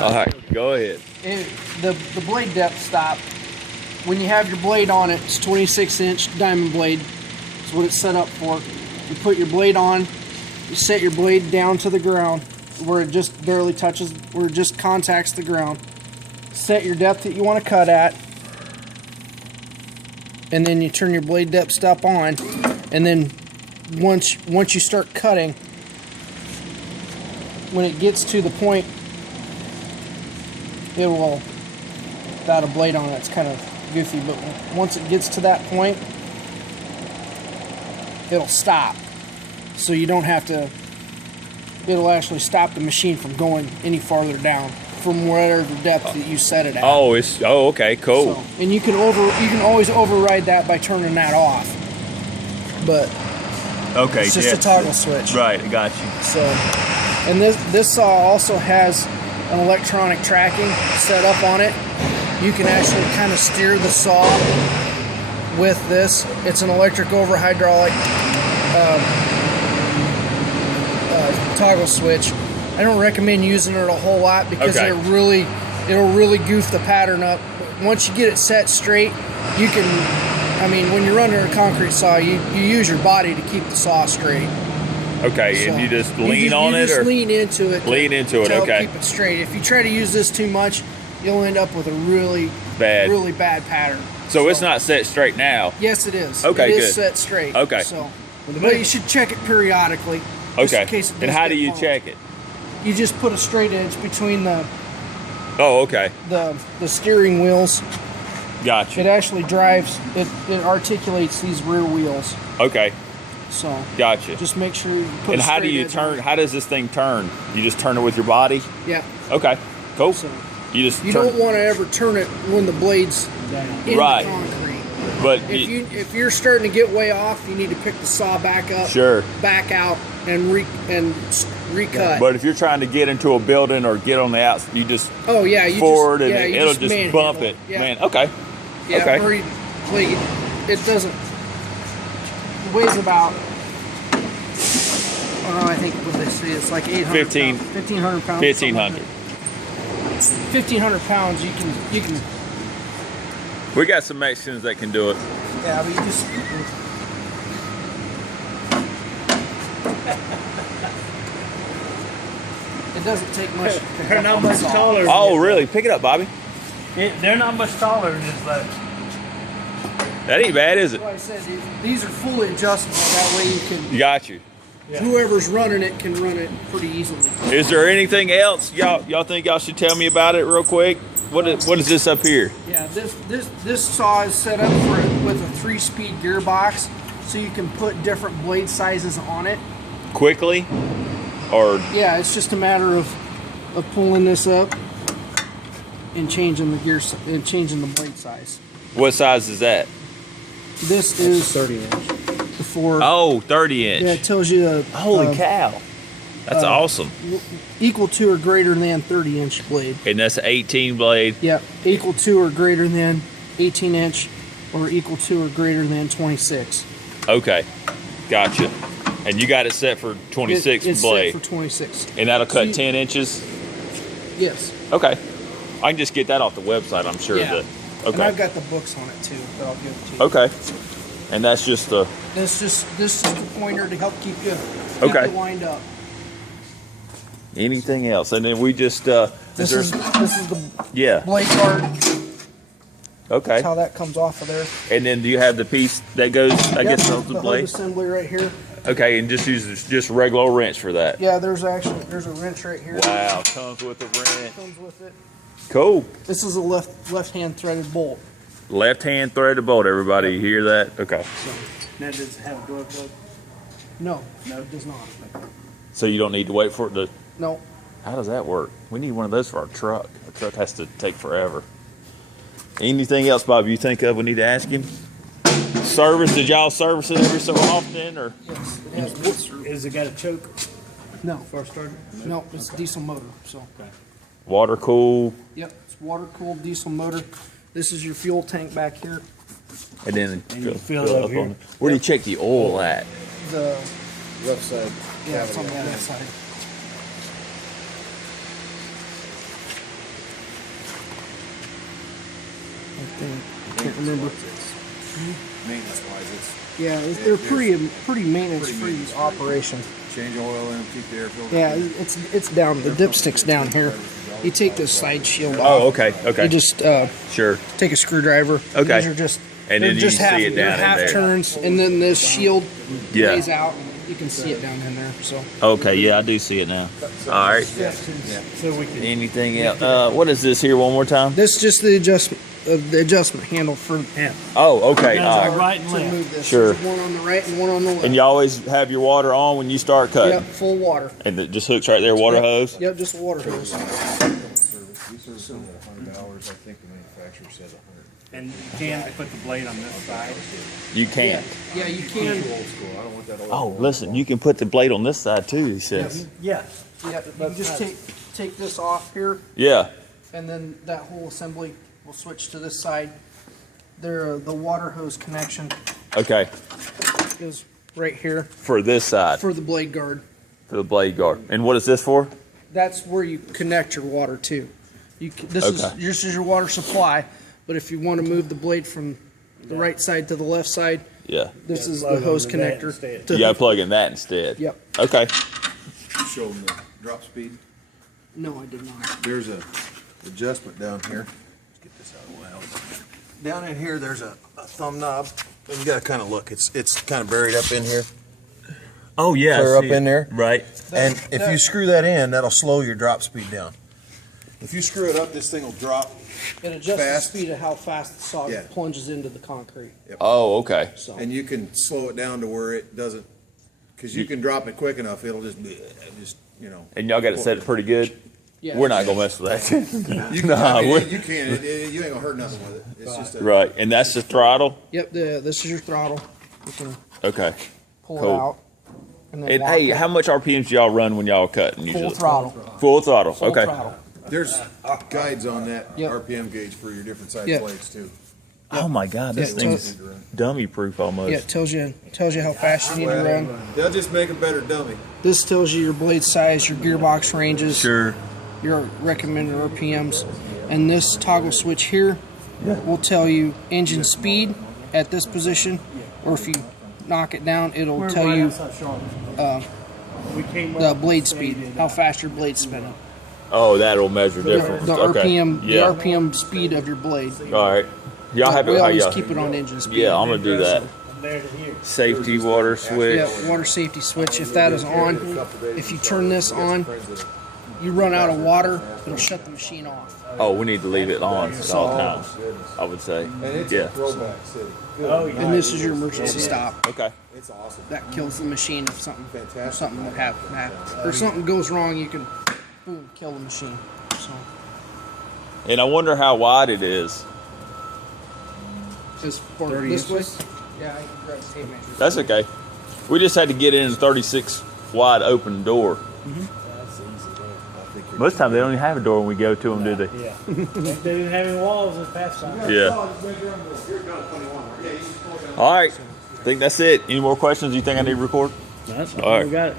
All right, go ahead. The blade depth stop, when you have your blade on it, it's 26-inch diamond blade. That's what it's set up for. You put your blade on, you set your blade down to the ground where it just barely touches, where it just contacts the ground. Set your depth that you want to cut at, and then you turn your blade depth stop on, and then once you start cutting, when it gets to the point, it will, without a blade on it, it's kind of goofy, but once it gets to that point, it'll stop. So you don't have to, it'll actually stop the machine from going any farther down from whatever depth that you set it at. Oh, okay, cool. So, and you can always override that by turning that off. But okay, it's just a toggle switch. Right, I got you. So, and this saw also has an electronic tracking set up on it. You can actually kind of steer the saw with this. It's an electric over hydraulic toggle switch. I don't recommend using it a whole lot because it'll really goof the pattern up. Once you get it set straight, you can, I mean, when you're running a concrete saw, you use your body to keep the saw straight. Okay, so and you just lean on it, or just lean into it. Lean into it. To help okay. keep it straight. If you try to use this too much, you'll end up with a really bad pattern. So it's not set straight now. Yes, it is. Okay, it is set straight. Okay. So, but you should check it periodically. Okay. In case it and how do you check it? You just put a straight edge between the. Oh, okay. The steering wheels. Gotcha. It actually drives. It articulates these rear wheels. Okay. So. Gotcha. Just make sure you put. And how do you turn? How does this thing turn? You just turn it with your body? Yeah. Okay. Cool. So, you don't want to ever turn it when the blade's in the concrete. But if you're starting to get way off, you need to pick the saw back up, back out, and recut. But if you're trying to get into a building or get on the outside, you just forward and it'll just bump it. Yeah. Man, okay. Yeah, okay. Or it doesn't. It weighs about. Oh, I think what they say it's like 800. 1,500 pounds. 1,500. 1,500 pounds. You can. We got some Mexicans that can do it. Yeah, but you just. It doesn't take much. They're not much taller. Oh, really? Pick it up, Bobby. They're not much taller than this, but. That ain't bad, is it? Like I said, these are fully adjustable. That way you can. Got you. Yeah. Whoever's running it can run it pretty easily. Is there anything else y'all think y'all should tell me about it real quick? What is this up here? Yeah, this saw is set up with a 3-speed gearbox, so you can put different blade sizes on it quickly. Or yeah, it's just a matter of pulling this up and changing the gear and changing the blade size. What size is that? This is 30-inch. Before. Oh, 30-inch. Yeah, it tells you. Holy cow! That's awesome. Equal to or greater than 30-inch blade. And that's an 18 blade. Yeah, equal to or greater than 18-inch, or equal to or greater than 26. Okay, gotcha. And you got it set for 26 it's blade. Set for 26. And that'll cut 10 inches. Yes. Okay, I can just get that off the website. I'm sure. Yeah. Okay. And I've got the books on it too, but I'll give it to you. Okay. And that's just the. This is the pointer to help keep you wind up. Anything else? And then we just this is the blade guard. Okay. That's how that comes off of there. And then do you have the piece that goes? I guess on the blade. Assembly right here. Okay, and just use just regular wrench for that. Yeah, there's a wrench right here. Wow, comes with a wrench. Comes with it. Cool. This is a left-hand threaded bolt. Left-hand threaded bolt. Everybody hear that? Okay. So, now does it have a glove plug? No, it does not. So you don't need to wait for it to. No. How does that work? We need one of those for our truck. Our truck has to take forever. Anything else, Bob, you think of we need to ask him? Service, did y'all service it every so often? Or? Yes. Has it got a choke? No. Before starting? No, it's a diesel motor. So. Okay. Water cool. Yep, it's water cooled diesel motor. This is your fuel tank back here. And then you fill it up here. Where do you check the oil at? The left side. Yeah, it's on the left side. Can't remember. Maintenance wise, it's Yeah, they're pretty maintenance free operation. change oil in them, keep the air filter. Yeah, it's down. The dipstick's down here. You take this side shield off. Oh, okay, okay. You just Sure. take a screwdriver. Okay. These are just And they're then you just see half, it down they're in half there. turns, and then this shield Yeah. lays out. You can see it down in there. So Okay, yeah, I do see it now. All right. So we can. Anything else? What is this here one more time? this is just the adjustment handle for Yeah. Oh, okay. Right and to left. move this. Sure. There's one on the right and one on the left. And you always have your water on when you start cutting? Yep, full water. And it just hooks right there, water hose? Yep, just a water hose. We service them at $100. I think the manufacturer says 100. And you can put the blade on this side. You can. Yeah, you can. Old school. I don't want that old. Oh, listen, you can put the blade on this side too, he says. Yes. Yeah, you can just take this off here, Yeah. and then that whole assembly will switch to this side. There, the water hose connection Okay. is right here For this side, for the blade guard. for the blade guard. And what is this for? That's where you connect your water to. This Okay. is your water supply, but if you want to move the blade from the right side to the left side, Yeah. this is the plug hose onto that connector. instead. to- You gotta plug in that instead. Yep. Okay. Show them the drop speed. No, I did not. There's a adjustment down here. Let's get this out of the way. Down in here, there's a thumb knob. And you gotta kind of look. It's kind of buried up in here. Oh, yeah. Clear up in there. Right. And if you screw that in, that'll slow your drop speed down. If you screw it up, this thing will drop. It adjusts Fast. the speed of how fast the saw Yeah. plunges into the concrete. Oh, okay. So And you can slow it down to where it doesn't, because you can drop it quick enough, it'll just, you know. And y'all got it set pretty good? yeah, We're not gonna mess with that. You can, Nah, I mean, we- you can, you ain't gonna hurt nothing with it. It's just a. Right. And that's the throttle? Yep, this is your throttle. You can Okay. pull Cool. it out. And then And lock hey, it. how much RPMs do y'all run when y'all cutting Full usually? throttle. Full throttle. Full Okay. throttle. There's guides on that Yep. RPM gauge for your different size Yep. blades too. Oh my God, this Yeah, thing's dummy proof almost. Yeah, it tells you how fast you need to run. They'll just make a better dummy. This tells you your blade size, your gearbox ranges, Sure. your recommended RPMs, and this toggle switch here will tell you engine speed at this position, or if you knock it down, it'll tell you the blade speed, how fast your blade's spinning. Oh, that'll measure The, difference. the Okay. RPM, Yeah. the RPM speed of your blade. All right. Y'all have it We how always y'all. keep it on engine speed. Yeah, I'm gonna do that. From there to here. Safety water switch. Yeah, water safety switch. If that is on, if you turn this on, you run out of water, it'll shut the machine off. Oh, we need to leave it on at all times. I would say. And it's Yeah. a throwback city. Oh, yeah. And this is your emergency stop. Okay. It's awesome. That kills the machine if Fantastic. something would happens or something goes wrong. You can boom kill the machine. So And I wonder how wide it is. as far 30 this way, inches? yeah, I can grab a tape measure. That's okay. We just had to get in a 36 wide open door. Most times they don't even have a door when we go to them, do they? Yeah. They didn't have any walls this past time. Yeah. All right. I think that's it. Any more questions you think I need to record? That's All right. we got it.